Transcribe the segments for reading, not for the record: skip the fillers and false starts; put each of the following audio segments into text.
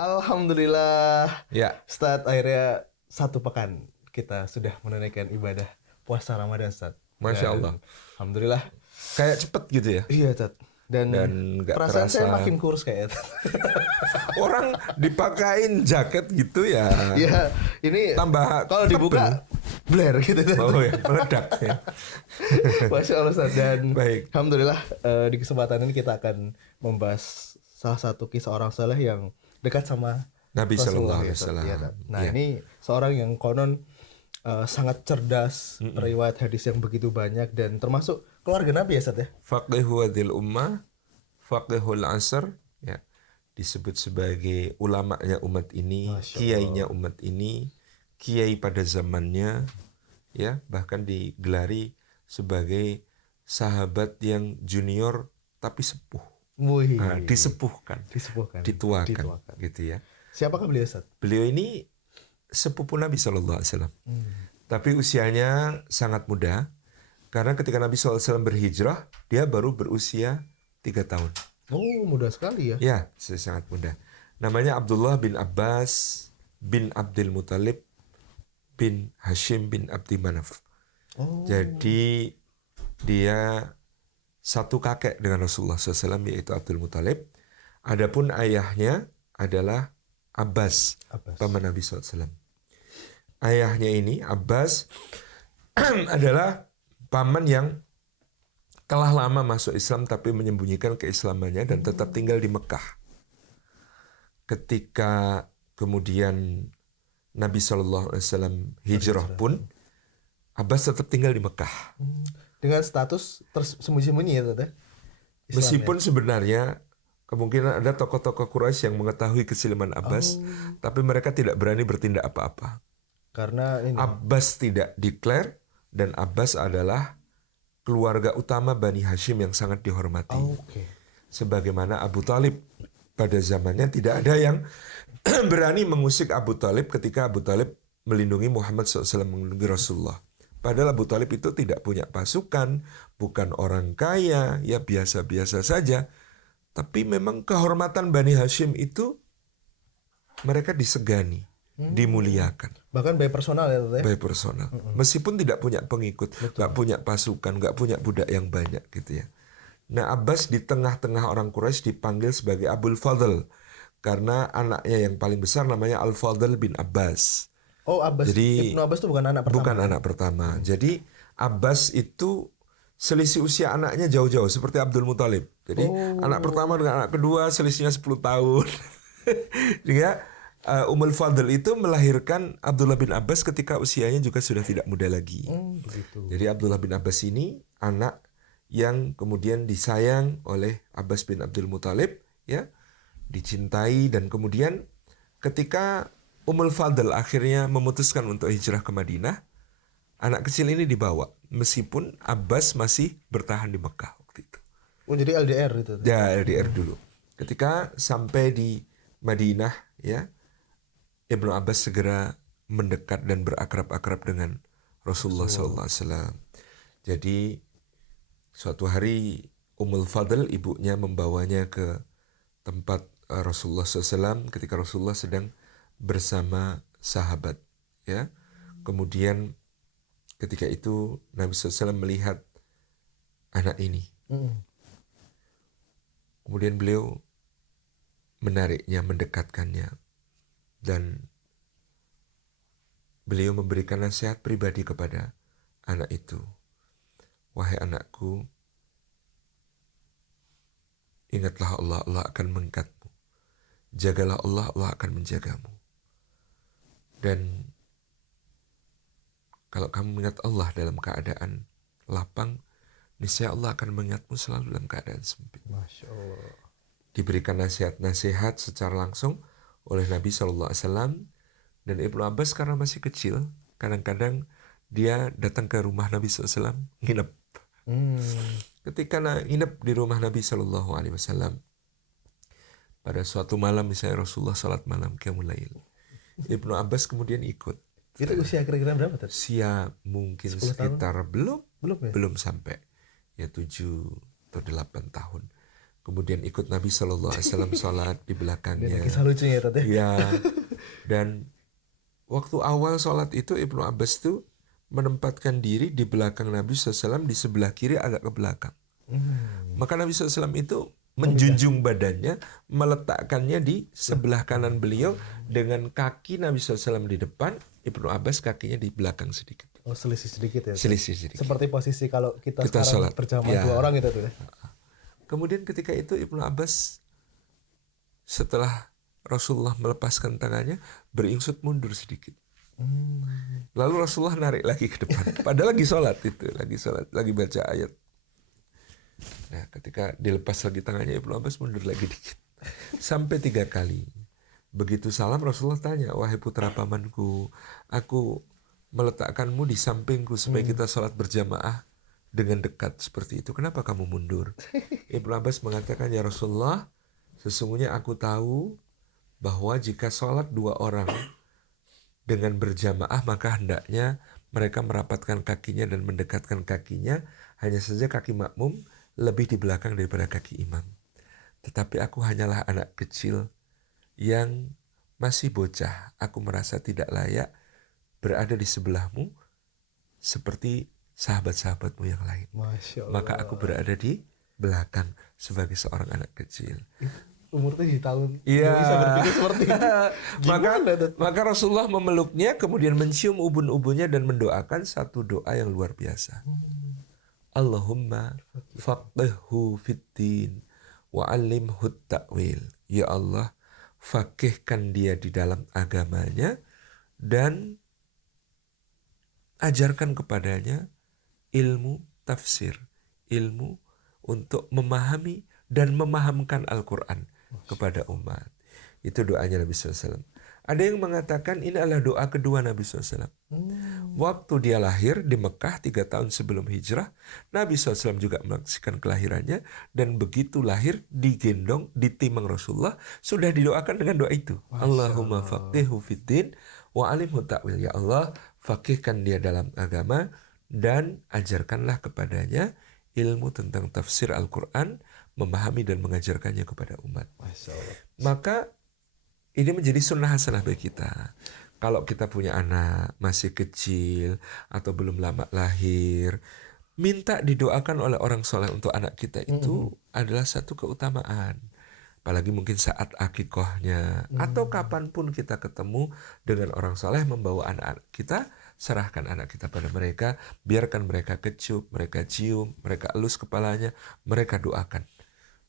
Alhamdulillah, Ya, Ustadz, akhirnya 1 pekan kita sudah menunaikan ibadah puasa Ramadan, Ustadz. Masya Allah. Alhamdulillah. Kayak cepet gitu ya. Iya, Ustadz. Dan nggak perasaan saya terasa. makin kurus kayaknya. Orang dipakain jaket gitu ya. Iya, ini Tambah kalau dibuka blur gitu. Oh ya, meledak ya. Masya Allah, Ustadz. Dan Baik. Alhamdulillah di kesempatan ini kita akan membahas salah satu kisah orang saleh yang dekat sama Nabi Rasulullah, Sallallahu Alaihi Ustadz. Wasallam. Iya, Ustadz. Nah, Iya. ini seorang yang konon sangat cerdas, riwayat hadis yang begitu banyak, dan termasuk keluarga Nabi ya, Ustadz ya. Faqihu hadil ummah, faqihul asr, ya. Disebut sebagai ulamanya umat ini, Masya kiainya umat ini, kiai pada zamannya, ya, bahkan digelari sebagai sahabat yang junior tapi sepuh. Wih, Nah, disepuhkan, disepuhkan, dituakan, gitu ya. Siapakah beliau, Ustadz? Beliau ini sepupu Nabi SAW. Tapi usianya sangat muda, karena ketika Nabi SAW berhijrah, dia baru berusia 3 tahun. Oh, muda sekali ya. Ya, sangat muda. Namanya Abdullah bin Abbas bin Abdul Muthalib bin Hashim bin Abdi Manaf. Oh, Jadi dia satu kakek dengan Rasulullah SAW, yaitu Abdul Muthalib. Adapun ayahnya adalah Abbas, Abbas. paman Nabi SAW. Ayahnya ini, Abbas, adalah paman yang telah lama masuk Islam tapi menyembunyikan keislamannya dan tetap tinggal di Mekah. Ketika kemudian Nabi SAW hijrah pun, Abbas tetap tinggal di Mekah. Dengan status tersembunyi-sembunyi ya, Ustadz ya. Meskipun sebenarnya kemungkinan ada tokoh-tokoh Quraisy yang mengetahui kesiliman Abbas, tapi mereka tidak berani bertindak apa-apa. Karena ini Abbas tidak declare, dan Abbas adalah keluarga utama Bani Hashim yang sangat dihormati. Oke. Sebagaimana Abu Talib pada zamannya tidak ada yang berani mengusik Abu Talib ketika Abu Talib melindungi Muhammad SAW, melindungi Rasulullah. Padahal Abu Talib itu tidak punya pasukan, bukan orang kaya, ya biasa-biasa saja. Tapi memang kehormatan Bani Hashim itu mereka disegani, dimuliakan. Bahkan by personal ya, Ustadz ya. By personal. Meskipun tidak punya pengikut, nggak punya pasukan, nggak punya budak yang banyak gitu ya. Nah, Abbas di tengah-tengah orang Quraisy dipanggil sebagai Abul Fadl karena anaknya yang paling besar namanya Al-Fadl bin Abbas. Oh, Abbas. Jadi Ibnu Abbas itu bukan anak pertama. Bukan anak pertama. Jadi Abbas itu selisih usia anaknya jauh-jauh seperti Abdul Muthalib. Jadi anak pertama dengan anak kedua selisihnya 10 tahun. Dia Ummul Fadl itu melahirkan Abdullah bin Abbas ketika usianya juga sudah tidak muda lagi. Begitu. Jadi Abdullah bin Abbas ini anak yang kemudian disayang oleh Abbas bin Abdul Muthalib, ya, dicintai, dan kemudian ketika Ummul Fadl akhirnya memutuskan untuk hijrah ke Madinah, anak kecil ini dibawa, meskipun Abbas masih bertahan di Mekah waktu itu. Oh, jadi LDR itu. Ya, LDR dulu. Ketika sampai di Madinah, ya, Ibnu Abbas segera mendekat dan berakrab-akrab dengan Rasulullah SAW. Jadi suatu hari Ummul Fadl, ibunya, membawanya ke tempat Rasulullah SAW ketika Rasulullah sedang bersama sahabat, ya. Kemudian ketika itu Nabi SAW melihat anak ini. Kemudian beliau menariknya, mendekatkannya, dan beliau memberikan nasihat pribadi kepada anak itu. Wahai anakku, ingatlah Allah, Allah akan mengangkatmu. Jagalah Allah, Allah akan menjagamu. Dan Kalau kamu mengingat Allah dalam keadaan lapang, niscaya Allah akan mengingatmu selalu dalam keadaan sempit. Masya Allah. Diberikan nasihat-nasihat secara langsung oleh Nabi SAW. Dan Ibnu Abbas karena masih kecil, kadang-kadang dia datang ke rumah Nabi SAW, nginep. Ketika nginep di rumah Nabi SAW, pada suatu malam misalnya Rasulullah salat malam Qiyamul Lail, Ibnu Abbas kemudian ikut. Itu usia kira-kira berapa tadi? Usia mungkin 10 tahun? sekitar Belum ya? belum sampai ya 7 atau 8 tahun. Kemudian ikut Nabi SAW sholat di belakangnya. Dan kisah lucunya ya tadi. Ya. Dan waktu awal sholat itu Ibnu Abbas tuh menempatkan diri di belakang Nabi SAW, di sebelah kiri agak ke belakang. Maka Nabi SAW itu menjunjung badannya, meletakkannya di sebelah kanan beliau, dengan kaki Nabi SAW di depan, Ibnu Abbas kakinya di belakang sedikit. Oh, selisih sedikit ya. Selisih sedikit. Seperti posisi kalau kita sholat. sekarang berjamaah Ya. 2 orang gitu tuh ya. Kemudian ketika itu Ibnu Abbas setelah Rasulullah melepaskan tangannya, beringsut mundur sedikit. Lalu Rasulullah narik lagi ke depan. Padahal lagi sholat itu, lagi baca ayat. Nah, ketika dilepas lagi tangannya, Ibnu Abbas mundur lagi dikit. Sampai 3 kali. Begitu salam, Rasulullah tanya, wahai putra pamanku, aku meletakkanmu di sampingku supaya kita sholat berjamaah dengan dekat seperti itu. Kenapa kamu mundur? Ibnu Abbas mengatakan, ya Rasulullah, sesungguhnya aku tahu bahwa jika sholat 2 orang dengan berjamaah, maka hendaknya mereka merapatkan kakinya dan mendekatkan kakinya. Hanya saja kaki makmum lebih di belakang daripada kaki imam. Tetapi aku hanyalah anak kecil yang masih bocah. Aku merasa tidak layak berada di sebelahmu seperti sahabat-sahabatmu yang lain. Masya Allah. Maka aku berada di belakang sebagai seorang anak kecil. Umur 7 tahun. Iya. Bisa berpikir seperti itu. Maka Rasulullah memeluknya, kemudian mencium ubun-ubunnya dan mendoakan satu doa yang luar biasa. Allahumma faqihhu fiddin wa 'allimhu ta'wil. Ya Allah, faqihkan dia di dalam agamanya dan ajarkan kepadanya ilmu tafsir, ilmu untuk memahami dan memahamkan Al-Quran kepada umat. Itu doanya Nabi SAW. Ada yang mengatakan ini adalah doa kedua Nabi SAW. Waktu dia lahir di Mekah 3 tahun sebelum hijrah, Nabi SAW juga menyaksikan kelahirannya, dan begitu lahir digendong, ditimang Rasulullah, sudah didoakan dengan doa itu. Allahumma faqihhu fiddin wa 'allimhu ta'wil. Ya Allah, faqihkan dia dalam agama dan ajarkanlah kepadanya ilmu tentang tafsir Al-Quran, memahami dan mengajarkannya kepada umat. Maka ini menjadi sunnah hasanah bagi kita. Kalau kita punya anak masih kecil atau belum lama lahir, minta didoakan oleh orang soleh untuk anak kita itu adalah satu keutamaan. Apalagi mungkin saat akikohnya atau kapanpun kita ketemu dengan orang soleh membawa anak-anak kita, serahkan anak kita pada mereka, biarkan mereka kecup, mereka cium, mereka elus kepalanya, mereka doakan.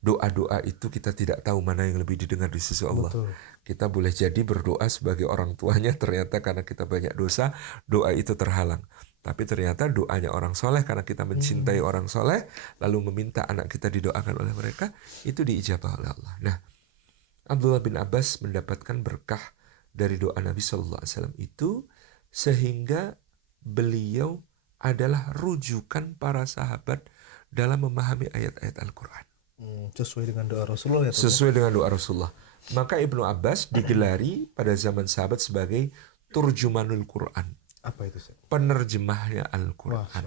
Doa-doa itu kita tidak tahu mana yang lebih didengar di sisi Allah. Betul. Kita boleh jadi berdoa sebagai orang tuanya, ternyata karena kita banyak dosa, doa itu terhalang. Tapi ternyata doanya orang soleh, karena kita mencintai orang soleh, lalu meminta anak kita didoakan oleh mereka, itu diijabah oleh Allah. Nah, Abdullah bin Abbas mendapatkan berkah dari doa Nabi SAW itu, sehingga beliau adalah rujukan para sahabat dalam memahami ayat-ayat Al-Quran. Sesuai dengan doa Rasulullah ya. Sesuai dengan doa Rasulullah. Maka Ibnu Abbas digelari pada zaman sahabat sebagai turjumanul Quran. Apa itu sih? Penerjemahnya Al-Quran.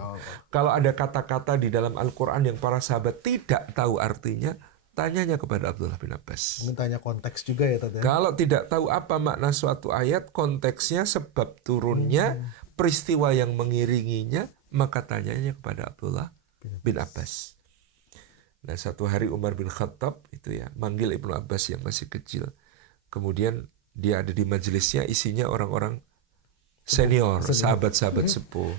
Kalau ada kata-kata di dalam Al-Quran yang para sahabat tidak tahu artinya, tanyanya kepada Abdullah bin Abbas. Mungkin tanya konteks juga ya tadi. Kalau tidak tahu apa makna suatu ayat, konteksnya, sebab turunnya, peristiwa yang mengiringinya, maka tanyanya kepada Abdullah bin Abbas. Nah, satu hari Umar bin Khattab itu ya manggil Ibnu Abbas yang masih kecil. Kemudian dia ada di majelisnya, isinya orang-orang senior, sahabat-sahabat sepuh.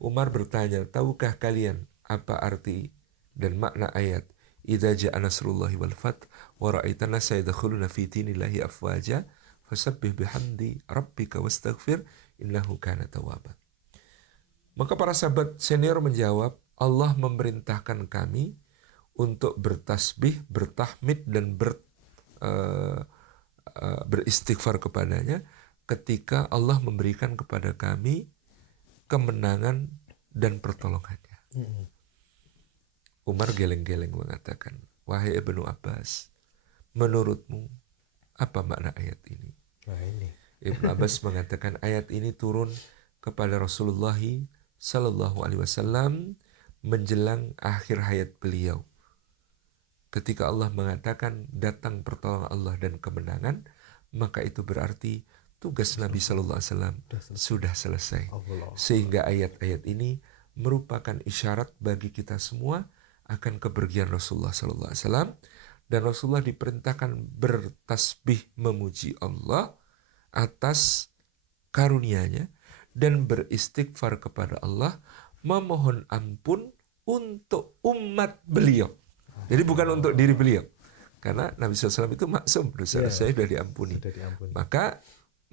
Umar bertanya, tahukah kalian apa arti dan makna ayat idza ja'a nasrullahi wal fath wa ra'aitan nasa yadkhuluna fi dinillahi afwaja fasabbih bihamdi rabbika wastaghfir innahu kana tawwaba. Maka para sahabat senior menjawab, Allah memerintahkan kami untuk bertasbih, bertahmid, dan beristighfar kepadanya ketika Allah memberikan kepada kami kemenangan dan pertolongannya. Umar geleng-geleng mengatakan, wahai Ibnu Abbas, menurutmu apa makna ayat ini? Nah ini. Ibnu Abbas mengatakan ayat ini turun kepada Rasulullah Sallallahu Alaihi Wasallam menjelang akhir hayat beliau. Ketika Allah mengatakan datang pertolongan Allah dan kemenangan, maka itu berarti tugas Nabi Sallallahu Alaihi Wasallam sudah selesai. Sehingga ayat-ayat ini merupakan isyarat bagi kita semua akan kepergian Rasulullah Sallallahu Alaihi Wasallam, dan Rasulullah diperintahkan bertasbih memuji Allah atas karunia-Nya dan beristighfar kepada Allah, memohon ampun untuk umat beliau. Jadi bukan untuk diri beliau. Karena Nabi SAW itu maksum, dosa-dosanya sudah diampuni. Maka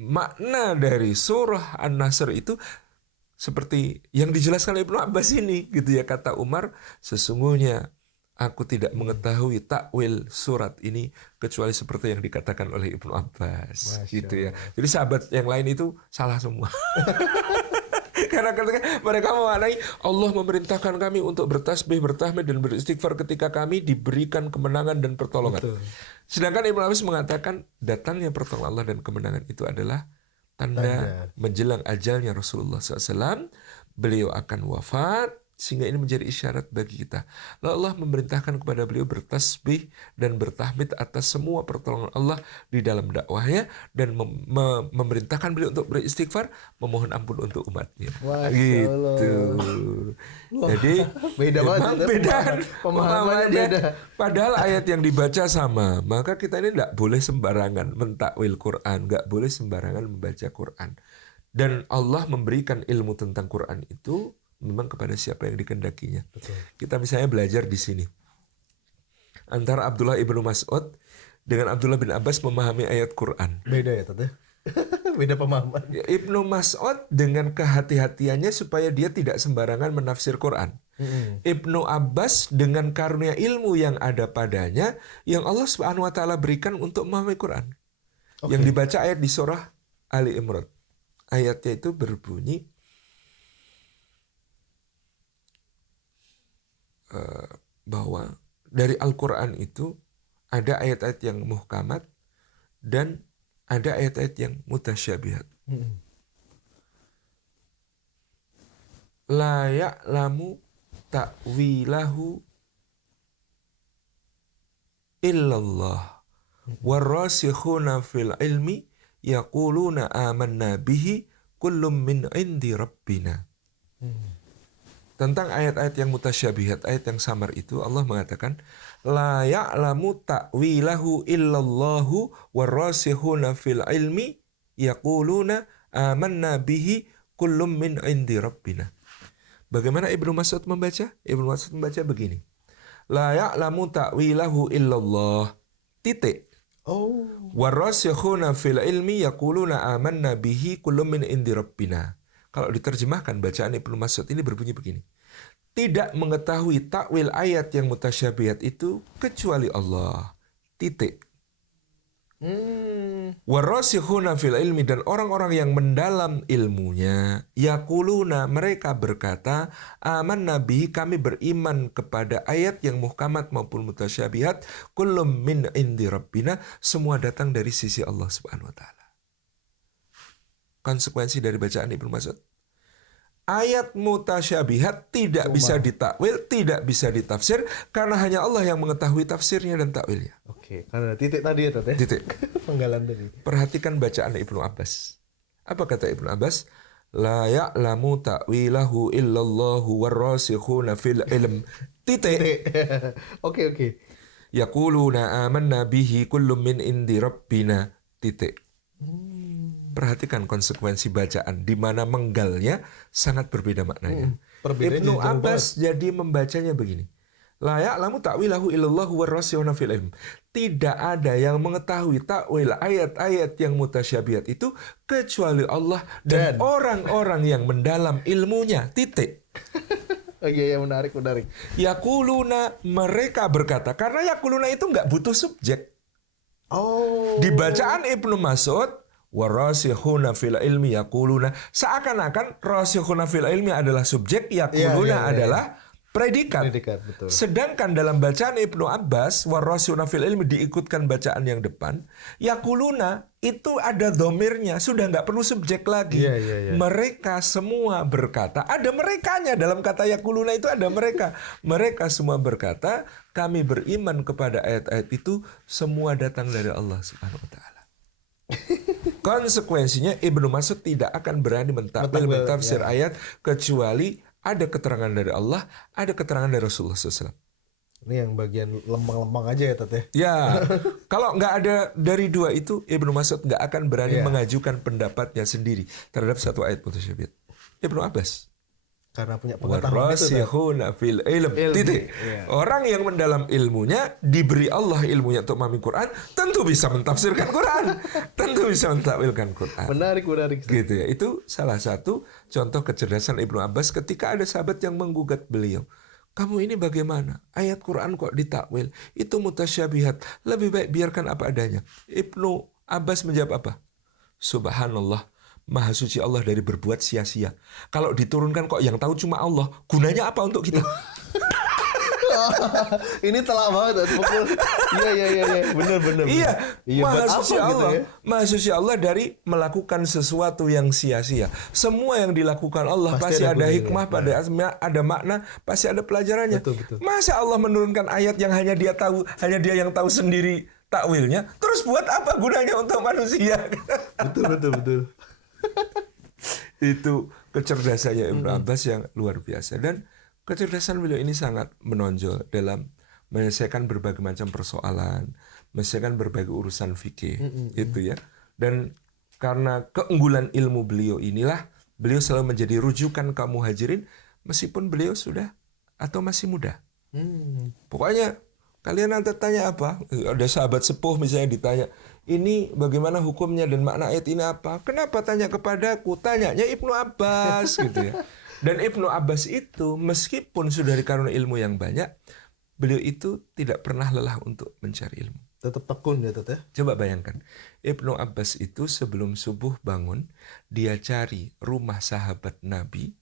makna dari surah An-Nasr itu seperti yang dijelaskan oleh Ibnu Abbas ini, gitu ya. Kata Umar, sesungguhnya aku tidak mengetahui takwil surat ini kecuali seperti yang dikatakan oleh Ibnu Abbas. Masya Gitu ya. Jadi sahabat yang lain itu salah semua. Karena ketika mereka memaknai Allah memerintahkan kami untuk bertasbih, bertahmid, dan beristighfar ketika kami diberikan kemenangan dan pertolongan. Betul. Sedangkan Ibnu Abbas mengatakan datangnya pertolongan Allah dan kemenangan itu adalah tanda menjelang ajalnya Rasulullah SAW. Beliau akan wafat, sehingga ini menjadi isyarat bagi kita. Lalu Allah memerintahkan kepada beliau bertasbih dan bertahmid atas semua pertolongan Allah di dalam dakwahnya, dan memerintahkan beliau untuk beristighfar, memohon ampun untuk umatnya. Gitu. Jadi beda banget. Pemahamannya beda. Padahal ayat yang dibaca sama. Maka kita ini tidak boleh sembarangan mentakwil Quran, nggak boleh sembarangan membaca Quran. Dan Allah memberikan ilmu tentang Quran itu memang kepada siapa yang dikehendakinya. Betul. Kita misalnya belajar di sini. Antara Abdullah ibnu Mas'ud dengan Abdullah bin Abbas memahami ayat Quran. Beda ya, Tante? Beda pemahaman. Ibnu Mas'ud dengan kehati-hatiannya supaya dia tidak sembarangan menafsir Quran. Ibnu Abbas dengan karunia ilmu yang ada padanya, yang Allah Subhanahu wa taala berikan untuk memahami Quran. Yang dibaca ayat di surah Ali Imran. Ayatnya itu berbunyi, bahwa dari Al-Quran itu ada ayat-ayat yang muhkamat dan ada ayat-ayat yang mutasyabihat. La ya'lamu ta'wilahu illallah warrasikhuna fil ilmi yaquluna amanna bihi kullum min indi rabbina. Tentang ayat-ayat yang mutasyabihat, ayat yang samar itu, Allah mengatakan, la ya'lamu ta'wilahu illallahu warrasikhuna fil ilmi yaquluna amanna bihi kullum min indi rabbina. Bagaimana Ibnu Mas'ud membaca? Ibnu Mas'ud membaca begini. La ya'lamu ta'wilahu illallah. Titik. Warrasikhuna fil ilmi yaquluna amanna bihi kullum min indi rabbina. Kalau diterjemahkan bacaan Ibnu Mas'ud ini berbunyi begini. Tidak mengetahui takwil ayat yang mutasyabihat itu kecuali Allah. Titik. Warasikhuna fil ilmi, dan orang-orang yang mendalam ilmunya, yaquluna, mereka berkata, amanna bihi, kami beriman kepada ayat yang muhkamat maupun mutasyabihat, kullum min indi rabbina, semua datang dari sisi Allah Subhanahu wa taala. Konsekuensi dari bacaan Ibnu Mas'ud, ayat mutasyabihat tidak bisa ditakwil, tidak bisa ditafsir, karena hanya Allah yang mengetahui tafsirnya dan takwilnya. Oke, karena titik tadi ya, Tete. Titik. Penggalan tadi. Perhatikan bacaan Ibnu Abbas. Apa kata Ibnu Abbas? La ya'lamu ta'wilahu illallahu warrasikhuna fil ilm. Titik. Oke. Yaquluna amanna bihi kullum min indi rabbina. Titik. Perhatikan konsekuensi bacaan, di mana menggalnya sangat berbeda maknanya. Ibnu Abbas jadi membacanya begini. La ya'lamu ta'wilahu illallahu warrasikhuna fil ilm. Tidak ada yang mengetahui takwil ayat-ayat yang mutasyabihat itu kecuali Allah dan orang-orang yang mendalam ilmunya. Titik. Oh iya, menarik. Yaquluna, mereka berkata. Karena yaquluna itu nggak butuh subjek. Oh. Di bacaan Ibnu Mas'ud, warasikhuna fil ilmi yaquluna, seakan-akan rasikhuna fil ilmi adalah subjek, yaquluna adalah predikat. Betul. Sedangkan dalam bacaan Ibnu Abbas, warasikhuna fil ilmi diikutkan bacaan yang depan, yaquluna itu ada domirnya, sudah nggak perlu subjek lagi. Iya. Mereka semua berkata, ada merekanya dalam kata yaquluna itu ada mereka. Mereka semua berkata, kami beriman kepada ayat-ayat itu, semua datang dari Allah Subhanahu wa taala. Konsekuensinya Ibnu Mas'ud tidak akan berani mentafsir ayat kecuali ada keterangan dari Allah, ada keterangan dari Rasulullah SAW. Ini yang bagian lempeng-lempeng aja ya, Tat. Ya, kalau nggak ada dari dua itu, Ibnu Mas'ud nggak akan berani mengajukan pendapatnya sendiri terhadap satu ayat mutasyabihat. Ibnu Abbas. Karena punya pengetahuan itu. Warasikhuna fil ilm. Titik. Orang yang mendalam ilmunya, diberi Allah ilmunya untuk memahami Quran, tentu bisa mentafsirkan Quran, tentu bisa mentakwilkan Quran. Menarik. Gitu ya. Itu salah satu contoh kecerdasan Ibnu Abbas ketika ada sahabat yang menggugat beliau. Kamu ini bagaimana? Ayat Quran kok ditakwil? Itu mutasyabihat. Lebih baik biarkan apa adanya. Ibnu Abbas menjawab apa? Subhanallah. Maha suci Allah dari berbuat sia-sia. Kalau diturunkan kok yang tahu cuma Allah. Gunanya apa untuk kita? Ini telak banget. Iya. Bener. Iya. Maha suci Allah. Gitu ya? Maha suci Allah dari melakukan sesuatu yang sia-sia. Semua yang dilakukan Allah pasti ada hikmah, ada makna, pasti ada pelajarannya. Betul. Masa Allah menurunkan ayat yang hanya dia tahu, hanya dia yang tahu sendiri takwilnya? Terus buat apa gunanya untuk manusia? Betul. Itu kecerdasannya Ibnu Abbas yang luar biasa, dan kecerdasan beliau ini sangat menonjol dalam menyelesaikan berbagai macam persoalan, menyelesaikan berbagai urusan fikih itu ya. Dan karena keunggulan ilmu beliau inilah beliau selalu menjadi rujukan kaum muhajirin meskipun beliau sudah atau masih muda. Pokoknya kalian nanti tanya apa? Ada sahabat sepuh misalnya ditanya, ini bagaimana hukumnya dan makna ayat ini apa? Kenapa tanya kepadaku? Tanyanya Ibnu Abbas gitu ya. Dan Ibnu Abbas itu meskipun sudah dikaruniai ilmu yang banyak, beliau itu tidak pernah lelah untuk mencari ilmu. Tetap tekun ya, Tat. Coba bayangkan, Ibnu Abbas itu sebelum subuh bangun, dia cari rumah sahabat Nabi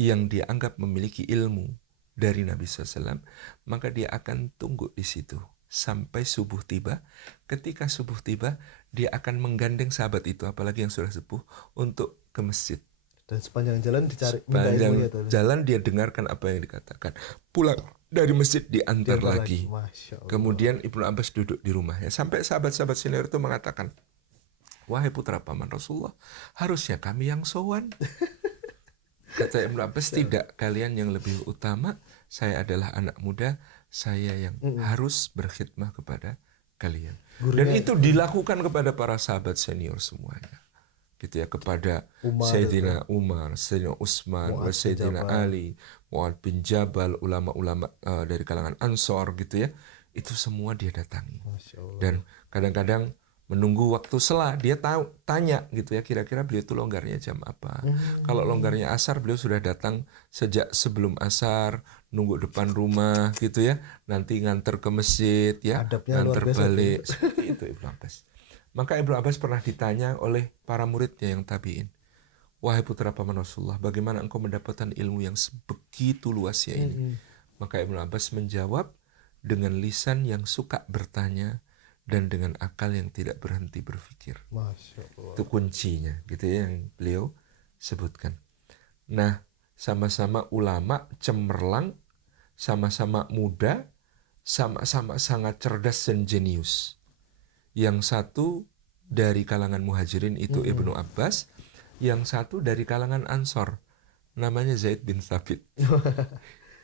yang dia anggap memiliki ilmu dari Nabi SAW, maka dia akan tunggu di situ sampai subuh tiba. Ketika subuh tiba, dia akan menggandeng sahabat itu, apalagi yang sudah sepuh, untuk ke masjid. Dan sepanjang jalan dicari. Sepanjang jalan dia dengarkan apa yang dikatakan. Pulang dari masjid diantar lagi. Kemudian Ibnu Abbas duduk di rumahnya. Sampai sahabat-sahabat senior itu mengatakan, wahai putra paman Rasulullah, harusnya kami yang sowan. Kata Ibnu Abbas, tidak, kalian yang lebih utama, saya adalah anak muda, saya yang harus berkhidmah kepada kalian. Dan itu dilakukan kepada para sahabat senior semuanya. Gitu ya, kepada Sayyidina Umar, Sayyidina Utsman, Sayyidina Ali, Mu'adz bin Jabal, ulama-ulama dari kalangan Ansor gitu ya. Itu semua dia datangi. Dan kadang-kadang menunggu waktu sela, dia tanya gitu ya, kira-kira beliau itu longgarnya jam apa. Kalau longgarnya asar, beliau sudah datang sejak sebelum asar, nunggu depan rumah gitu ya, nanti nganter ke masjid ya, nganter balik. Seperti itu Ibnu Abbas. Maka Ibnu Abbas pernah ditanya oleh para muridnya yang tabi'in, wahai putra paman Rasulullah, bagaimana engkau mendapatkan ilmu yang begitu luasnya ini? Maka Ibnu Abbas menjawab dengan lisan yang suka bertanya dan dengan akal yang tidak berhenti berpikir. Masya Allah. Itu kuncinya gitu ya yang beliau sebutkan. Nah, sama-sama ulama cemerlang, sama-sama muda, sama-sama sangat cerdas dan jenius. Yang satu dari kalangan muhajirin itu Ibnu Abbas, yang satu dari kalangan Ansor, namanya Zaid bin Thabit.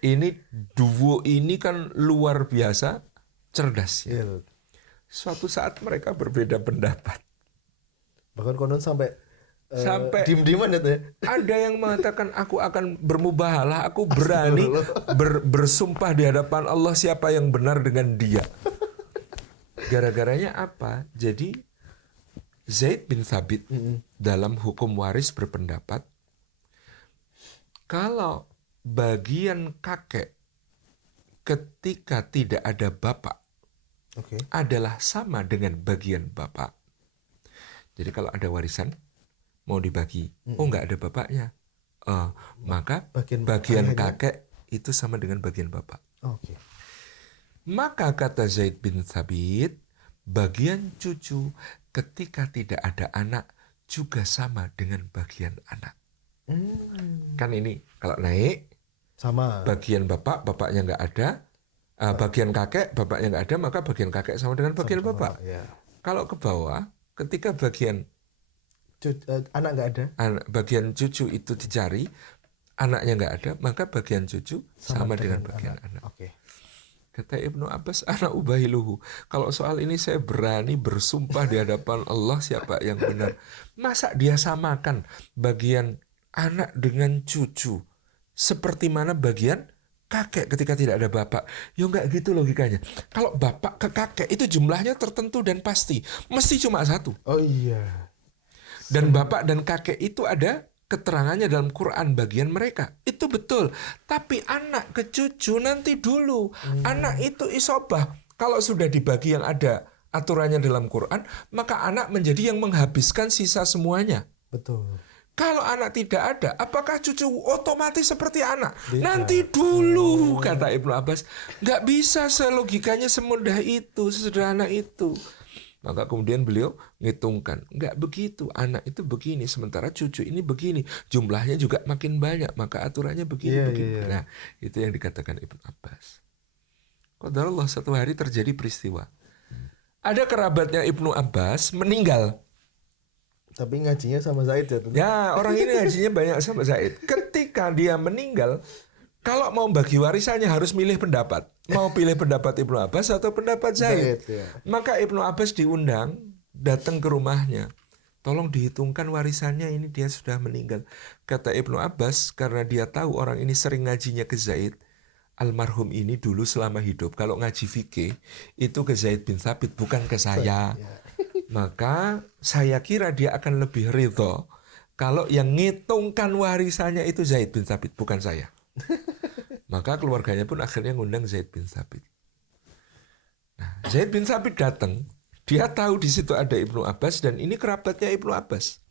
Ini duo ini kan luar biasa cerdas ya. Suatu saat mereka berbeda pendapat. Bahkan konon sampai Sampai diem-dieman ya tuh ya. ada yang mengatakan aku akan bermubahalah, aku berani bersumpah di hadapan Allah siapa yang benar dengan dia. Gara-garanya apa? Jadi Zaid bin Thabit dalam hukum waris berpendapat kalau bagian kakek ketika tidak ada bapak Oke. adalah sama dengan bagian bapak. Jadi kalau ada warisan mau dibagi, nggak ada bapaknya, maka bagian kakek itu sama dengan bagian bapak. Oke. Maka kata Zaid bin Thabit, bagian cucu ketika tidak ada anak juga sama dengan bagian anak. Kan ini kalau naik Sama. bagian bapaknya nggak ada, bagian kakek bapaknya nggak ada, maka bagian kakek sama dengan bagian bapak. Ya. Kalau ke bawah, ketika bagian Anak nggak ada. bagian cucu itu dicari, anaknya nggak ada, maka bagian cucu sama dengan bagian anak. Oke. Kata Ibnu Abbas, ana ubahiluhu. Kalau soal ini saya berani bersumpah di hadapan Allah siapa yang benar. Masa dia samakan bagian anak dengan cucu seperti mana bagian kakek ketika tidak ada bapak? Ya nggak gitu logikanya. Kalau bapak ke kakek itu jumlahnya tertentu dan pasti. Mesti cuma satu. Oh iya. Dan bapak dan kakek itu ada keterangannya dalam Quran bagian mereka. Itu betul. Tapi anak ke cucu nanti dulu. Anak itu isobah. Kalau sudah dibagi yang ada aturannya dalam Quran, maka anak menjadi yang menghabiskan sisa semuanya. Betul. Kalau anak tidak ada, apakah cucu otomatis seperti anak? Nanti dulu, kata Ibnu Abbas. Nggak bisa selogikanya semudah itu, sesederhana itu. Maka kemudian beliau ngitungkan, nggak begitu, anak itu begini, sementara cucu ini begini, jumlahnya juga makin banyak, maka aturannya begini, begini. Nah, itu yang dikatakan Ibnu Abbas. Qadarullah satu hari terjadi peristiwa. Ada kerabatnya Ibnu Abbas meninggal. Tapi ngajinya sama Zaid ya? Ya, orang ini ngajinya banyak sama Zaid. Ketika dia meninggal, kalau mau bagi warisannya harus milih pendapat. Mau pilih pendapat Ibnu Abbas atau pendapat Zaid. Ya. Maka Ibnu Abbas diundang, datang ke rumahnya. Tolong dihitungkan warisannya, ini dia sudah meninggal. Kata Ibnu Abbas, karena dia tahu orang ini sering ngajinya ke Zaid. Almarhum ini dulu selama hidup, kalau ngaji fikih, itu ke Zaid bin Thabit, bukan ke saya. Maka saya kira dia akan lebih ridho kalau yang ngitungkan warisannya itu Zaid bin Thabit, bukan saya. Maka keluarganya pun akhirnya ngundang Zaid bin Thabit. Nah, Zaid bin Thabit datang, dia tahu di situ ada Ibnu Abbas dan ini kerabatnya Ibnu Abbas.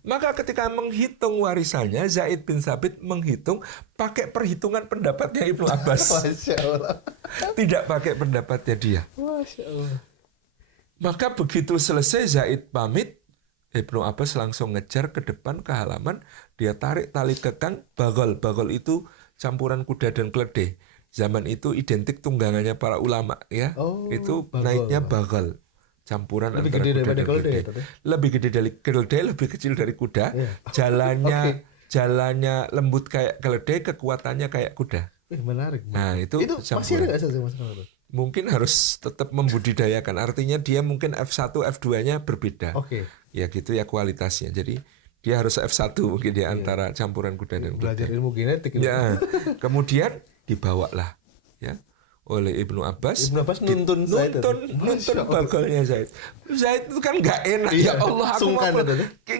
Maka ketika menghitung warisannya, Zaid bin Thabit menghitung pakai perhitungan pendapatnya Ibnu Abbas. Masya Allah. Tidak pakai pendapatnya dia. Masya Allah. Maka begitu selesai Zaid pamit, Ibnu Abbas langsung ngejar ke depan ke halaman, dia tarik tali kekang bagol. Bagol itu campuran kuda dan keledai. Zaman itu identik tunggangannya para ulama ya. Itu bagol. Naiknya bagol. Campuran lebih antara gede kuda dan keledai. Lebih gede dari keledai, lebih kecil dari kuda. Jalannya lembut kayak keledai, kekuatannya kayak kuda. Menarik. Nah, itu masih ada nggak sih Mas Muhammad? Mungkin harus tetap membudidayakan. Artinya dia mungkin F1, F2-nya berbeda. Ya gitu ya kualitasnya. Jadi dia harus F1 mungkin di antara campuran kuda dan kuda. Belajar ilmu genetik. Ya. Kemudian dibawalah ya oleh Ibnu Abbas. Ibnu Abbas nuntun bagolnya Zaid. Zaid itu kan nggak enak. Ya Allah, aku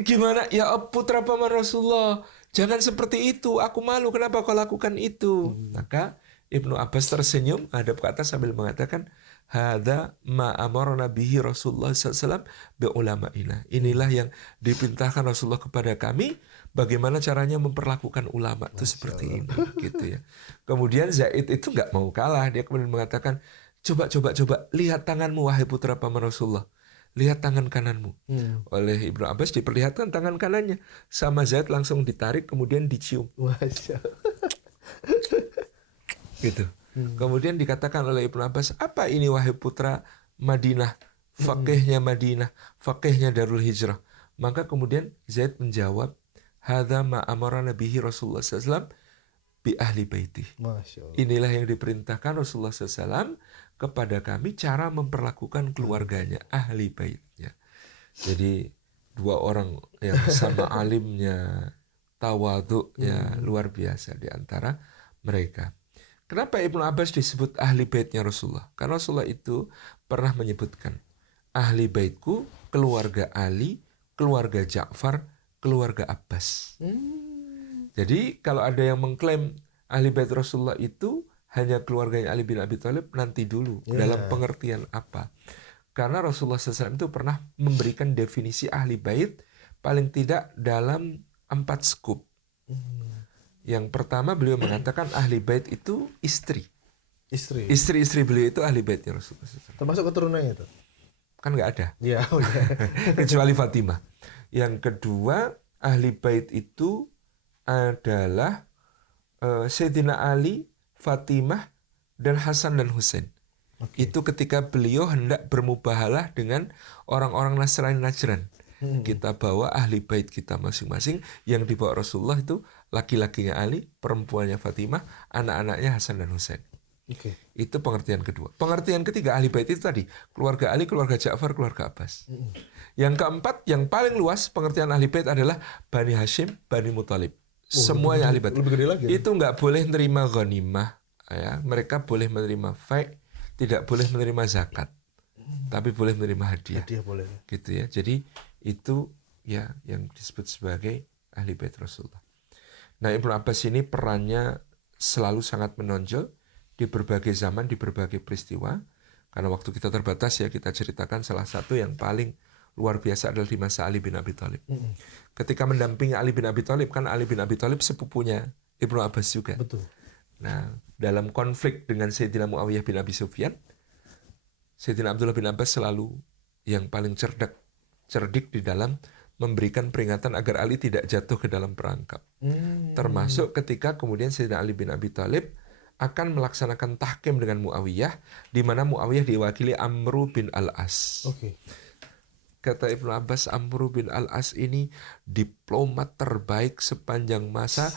gimana? Ya putra paman Rasulullah, jangan seperti itu. Aku malu. Kenapa kau lakukan itu? Maka Ibnu Abbas tersenyum hadap ke atas sambil mengatakan, hadza ma amarna bihi Rasulullah sallallahu bi ulama'ina. Inilah yang diperintahkan Rasulullah kepada kami, bagaimana caranya memperlakukan ulama itu seperti ini gitu ya. Kemudian Zaid itu nggak mau kalah, dia kemudian mengatakan, coba lihat tanganmu wahai putra paman Rasulullah. Lihat tangan kananmu. Oleh Ibnu Abbas diperlihatkan tangan kanannya. Sama Zaid langsung ditarik kemudian dicium. Gitu. Kemudian dikatakan oleh Ibnu Abbas, apa ini wahai putra Madinah, faqihnya Madinah, faqihnya Darul Hijrah. Maka kemudian Zaid menjawab, hadza ma amarana bihi Rasulullah sallallahu bi ahli baiti. Inilah yang diperintahkan Rasulullah sallallahu kepada kami cara memperlakukan keluarganya, ahli baitnya. Jadi Dua orang yang sama alimnya, tawadhu'nya luar biasa di antara mereka. Kenapa Ibnu Abbas disebut ahli baitnya Rasulullah? Karena Rasulullah itu pernah menyebutkan, ahli baitku, keluarga Ali, keluarga Ja'far, keluarga Abbas. Jadi kalau ada yang mengklaim ahli bait Rasulullah itu hanya keluarganya Ali bin Abi Thalib, nanti dulu. Dalam pengertian apa? Karena Rasulullah SAW itu pernah memberikan definisi ahli bait paling tidak dalam 4 skup. Yang pertama beliau mengatakan ahli bait itu istri. Istri-istri beliau itu ahli baitnya Rasulullah SAW. Termasuk keturunannya itu? Kan nggak ada. Iya, oh iya. Kecuali Fatimah. Yang kedua, ahli bait itu adalah Sayyidina Ali, Fatimah, dan Hasan dan Husain. Itu ketika beliau hendak bermubahalah dengan orang-orang Nasrani Najran. Kita bawa ahli bait kita masing-masing, yang dibawa Rasulullah itu laki-lakinya Ali, perempuannya Fatimah, anak-anaknya Hasan dan Husain. Itu pengertian kedua. Pengertian ketiga ahli bait itu tadi, keluarga Ali, keluarga Ja'far, keluarga Abbas. Yang keempat, yang paling luas pengertian ahli bait adalah Bani Hashim, Bani Muthalib. Semuanya ahli bait. Lebih gede lagi. Itu nggak boleh menerima ghanimah, ya. Mereka boleh menerima fai', tidak boleh menerima zakat, tapi boleh menerima hadiah. Hadiah boleh. Gitu ya. Jadi itu ya yang disebut sebagai ahli bait Rasulullah. Nah, Ibnu Abbas ini perannya selalu sangat menonjol di berbagai zaman, di berbagai peristiwa. Karena waktu kita terbatas ya, kita ceritakan salah satu yang paling luar biasa adalah di masa Ali bin Abi Thalib. Ketika mendampingi Ali bin Abi Thalib, kan Ali bin Abi Thalib sepupunya Ibnu Abbas juga. Betul. Nah, dalam konflik dengan Sayyidina Muawiyah bin Abi Sufyan, Sayyidina Abdullah bin Abbas selalu yang paling cerdik di dalam memberikan peringatan agar Ali tidak jatuh ke dalam perangkap. Termasuk ketika kemudian Sayyidina Ali bin Abi Thalib akan melaksanakan tahkim dengan Muawiyah, di mana Muawiyah diwakili Amru bin Al-As. Kata Ibnu Abbas, Amru bin Al-As ini diplomat terbaik sepanjang masa,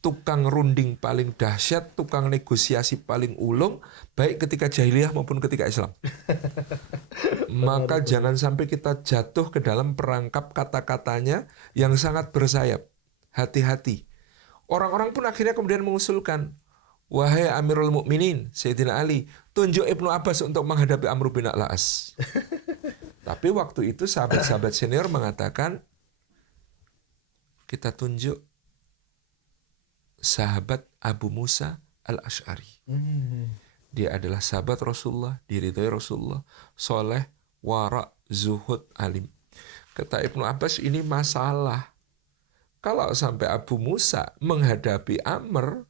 tukang runding paling dahsyat, tukang negosiasi paling ulung, baik ketika jahiliyah maupun ketika Islam. Maka jangan sampai kita jatuh ke dalam perangkap kata-katanya yang sangat bersayap. Hati-hati. Orang-orang pun akhirnya kemudian mengusulkan, wahai Amirul Mukminin, Sayyidina Ali, tunjuk Ibnu Abbas untuk menghadapi Amru bin Al-As. Tapi waktu itu sahabat-sahabat senior mengatakan, kita tunjuk sahabat Abu Musa Al-Asy'ari. Dia adalah sahabat Rasulullah, diridhoi Rasulullah, soleh, wara, zuhud, alim. Kata Ibnu Abbas, ini masalah. Kalau sampai Abu Musa menghadapi Amr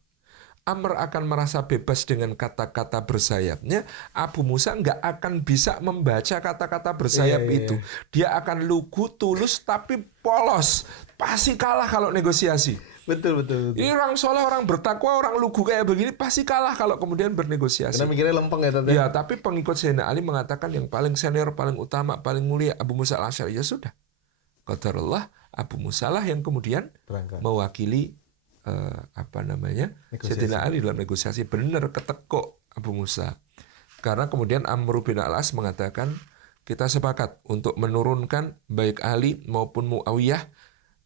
akan merasa bebas dengan kata-kata bersayapnya. Abu Musa nggak akan bisa membaca kata-kata bersayap itu. Dia akan lugu, tulus, tapi polos. Pasti kalah kalau negosiasi. Betul. Ini orang soleh, orang bertakwa, orang lugu kayak begini pasti kalah kalau kemudian bernegosiasi. Karena mikirnya lempeng ya tante. Ya, tapi pengikut Sayyidina Ali mengatakan yang paling senior, paling utama, paling mulia Abu Musa Al-Asy'ari. Ya sudah. Qadarullah, Abu Musa lah yang kemudian mewakili Sayyidina Ali dalam negosiasi. Benar ketekuk Abu Musa. Karena kemudian Amr bin Al-As mengatakan, kita sepakat untuk menurunkan baik Ali maupun Muawiyah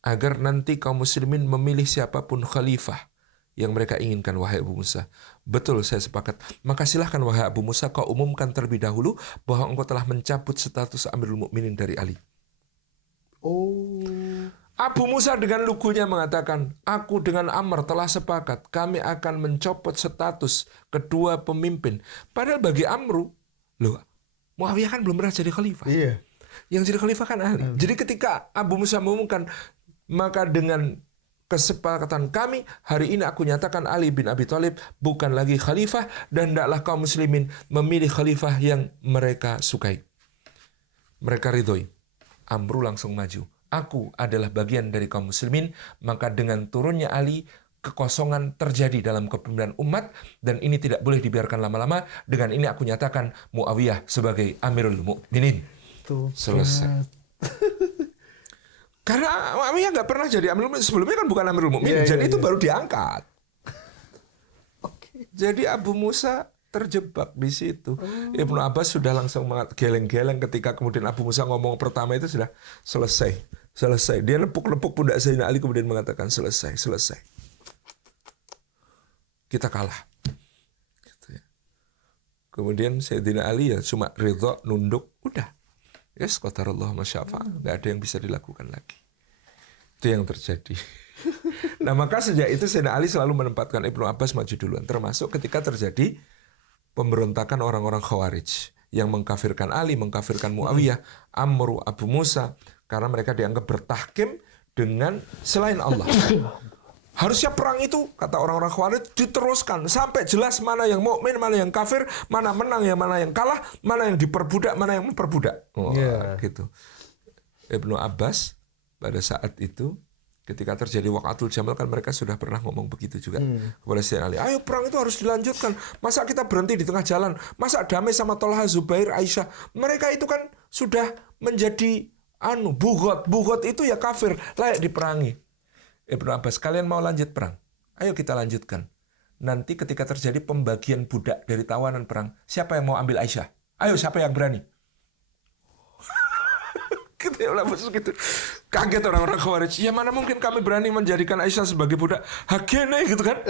agar nanti kaum muslimin memilih siapapun khalifah yang mereka inginkan, wahai Abu Musa. Betul, saya sepakat. Maka silahkan wahai Abu Musa, kau umumkan terlebih dahulu bahwa engkau telah mencabut status Amirul Mukminin dari Ali. Abu Musa dengan lugunya mengatakan, aku dengan Amr telah sepakat, kami akan mencopot status kedua pemimpin. Padahal bagi Amru, loh, Muawiyah kan belum pernah jadi khalifah. Iya. Yang jadi khalifah kan Ali. Jadi ketika Abu Musa mengumumkan, maka dengan kesepakatan kami, hari ini aku nyatakan Ali bin Abi Thalib bukan lagi khalifah, dan hendaklah kaum muslimin memilih khalifah yang mereka sukai. Mereka ridhoi. Amru langsung maju. Aku adalah bagian dari kaum muslimin, maka dengan turunnya Ali, kekosongan terjadi dalam kepemimpinan umat, dan ini tidak boleh dibiarkan lama-lama. Dengan ini aku nyatakan Muawiyah sebagai Amirul Mukminin. Selesai. Karena Muawiyah nggak pernah jadi Amirul Mukminin. Sebelumnya kan bukan Amirul Mukminin, jadi itu baru diangkat. Jadi Abu Musa terjebak di situ. Ibnu Abbas sudah langsung geleng-geleng ketika kemudian Abu Musa ngomong pertama itu sudah selesai. Dia nepuk-nepuk pundak Sayyidina Ali kemudian mengatakan selesai. Kita kalah. Gitu ya. Kemudian Sayyidina Ali ya cuma ridho, nunduk, udah. Yes, qadarullah masya'fa, nggak ada yang bisa dilakukan lagi. Itu yang terjadi. Nah maka sejak itu Sayyidina Ali selalu menempatkan Ibnu Abbas maju duluan. Termasuk ketika terjadi pemberontakan orang-orang Khawarij yang mengkafirkan Ali, mengkafirkan Muawiyah, Amr, Abu Musa, karena mereka dianggap bertahkim dengan selain Allah. Harusnya perang itu, kata orang-orang Khawarij, diteruskan sampai jelas mana yang mukmin, mana yang kafir, mana menang, mana yang kalah, mana yang diperbudak, mana yang memperbudak. Gitu. Ibnu Abbas pada saat itu ketika terjadi Waqatul Jamal kan mereka sudah pernah ngomong begitu juga kepada Sayyidina Ali. Ayo perang itu harus dilanjutkan. Masa kita berhenti di tengah jalan? Masa damai sama Tolha, Zubair, Aisyah? Mereka itu kan sudah menjadi bugot itu ya kafir, layak diperangi. Ibnu Abbas, kalian mau lanjut perang? Ayo kita lanjutkan. Nanti ketika terjadi pembagian budak dari tawanan perang, siapa yang mau ambil Aisyah? Ayo siapa yang berani? Gitu. Kaget orang-orang Khawarij. Ya mana mungkin kami berani menjadikan Aisyah sebagai budak Hakene gitu kan?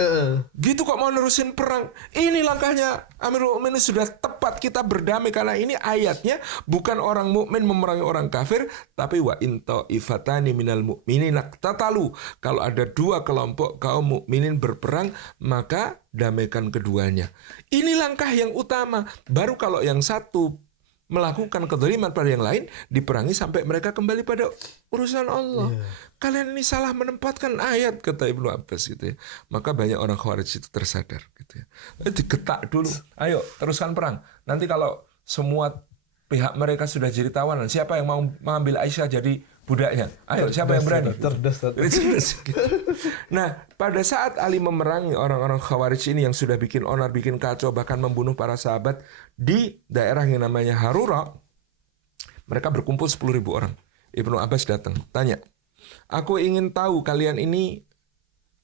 Gitu kok mau nerusin perang. Ini langkahnya Amirul Mukminin sudah tepat, kita berdamai karena ini ayatnya bukan orang mukmin memerangi orang kafir, tapi wa in ta'ifatani minal mu'minina tatalu. Kalau ada dua kelompok kaum mukminin berperang, maka damaikan keduanya. Ini langkah yang utama. Baru kalau yang satu melakukan kezaliman pada yang lain, diperangi sampai mereka kembali pada urusan Allah. Kalian ini salah menempatkan ayat, kata Ibnu Abbas gitu ya. Maka banyak orang Khawarij itu tersadar gitu ya. Digetak dulu. Ayo teruskan perang. Nanti kalau semua pihak mereka sudah jadi tawanan, siapa yang mau mengambil Aisyah jadi budaknya? Ayo siapa yang berani? Cerdas. Nah, pada saat Ali memerangi orang-orang Khawarij ini yang sudah bikin onar, bikin kacau, bahkan membunuh para sahabat di daerah yang namanya Harura, mereka berkumpul 10.000 orang. Ibnu Abbas datang, tanya, aku ingin tahu kalian ini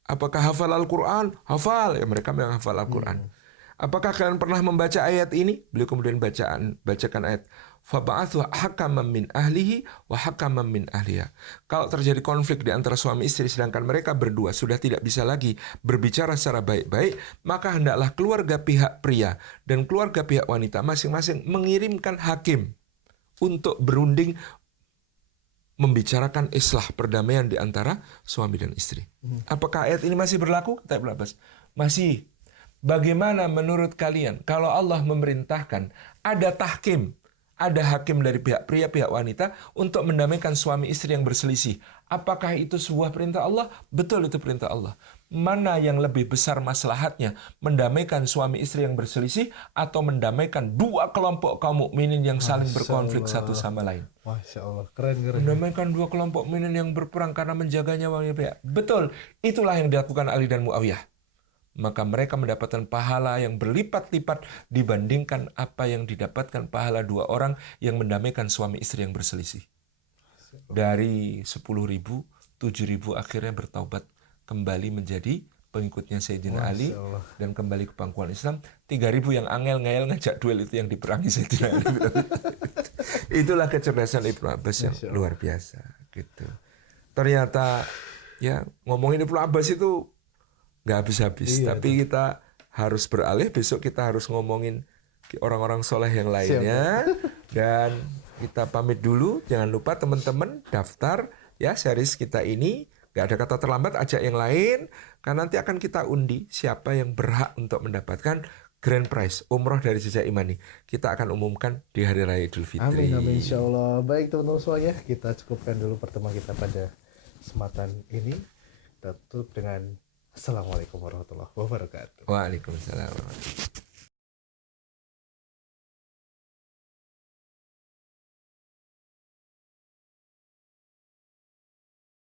apakah hafal Al-Quran? Hafal. Ya, mereka memang hafal Al-Quran. Apakah kalian pernah membaca ayat ini? Beliau kemudian bacakan ayat. Faba'athu hakaman min ahlihi wa hakaman min ahliha. Kalau terjadi konflik di antara suami istri sedangkan mereka berdua sudah tidak bisa lagi berbicara secara baik-baik, maka hendaklah keluarga pihak pria dan keluarga pihak wanita masing-masing mengirimkan hakim untuk berunding membicarakan islah perdamaian di antara suami dan istri. Apakah ayat ini masih berlaku? Kata Ibnu Abbas. Masih. Bagaimana menurut kalian kalau Allah memerintahkan ada tahkim, ada hakim dari pihak pria, pihak wanita untuk mendamaikan suami istri yang berselisih? Apakah itu sebuah perintah Allah? Betul, itu perintah Allah. Mana yang lebih besar maslahatnya? Mendamaikan suami istri yang berselisih atau mendamaikan dua kelompok kaum mukminin yang saling berkonflik satu sama lain? Masya Allah, keren. Mendamaikan dua kelompok mukminin yang berperang karena menjaga nyawanya pihak. Betul, itulah yang dilakukan Ali dan Muawiyah. Maka mereka mendapatkan pahala yang berlipat-lipat dibandingkan apa yang didapatkan pahala dua orang yang mendamaikan suami istri yang berselisih. Dari 10.000, 7.000 akhirnya bertaubat kembali menjadi pengikutnya Sayyidina Ali dan kembali ke pangkuan Islam. 3.000 yang angel-ngayel ngajak duel itu yang diperangi Sayyidina Ali. Itulah kecerdasan Ibnu Abbas yang luar biasa gitu. Ternyata ya ngomongin Ibnu Abbas itu nggak habis-habis, tapi kita harus beralih. Besok kita harus ngomongin orang-orang soleh yang lainnya. Dan kita pamit dulu. Jangan lupa teman-teman daftar ya series kita ini. Nggak ada kata terlambat, ajak yang lain. Karena nanti akan kita undi siapa yang berhak untuk mendapatkan grand prize umroh dari Jejak Imani. Kita akan umumkan di Hari Raya Idul Fitri. Amin, insya Allah. Baik teman-teman semuanya, kita cukupkan dulu pertemuan kita pada kesempatan ini. Kita tutup dengan Assalamualaikum warahmatullahi wabarakatuh. Waalaikumsalam warahmatullahi wabarakatuh.